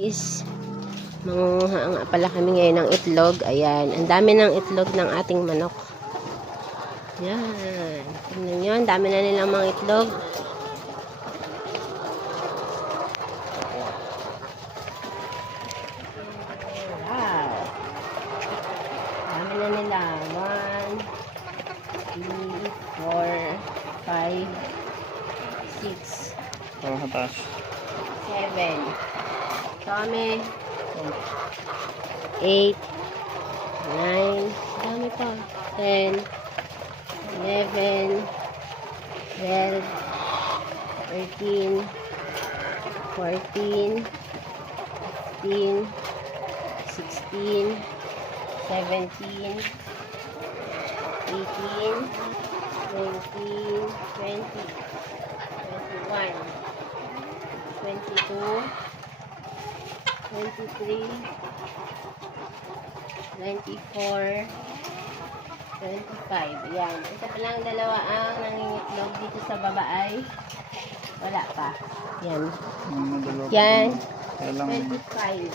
Guys, mangunguha nga pala kami ngayon ng itlog. Ayan, ang dami ng itlog ng ating manok. Yan, tingnan nyo, ang dami na nilang mga itlog. Wow, dami na nila. 1, 2, 4, 5, 6, 7. Kami 8, 9, dami pa. 10, 11, 12, 13, 14, 15, 16, 17, 18, 19, 20, 21, 22, 23, 24, 25. Ayan. Isa pa lang dalawa ang nangingitlog dito sa baba ay wala pa. Yan. Yan. 25.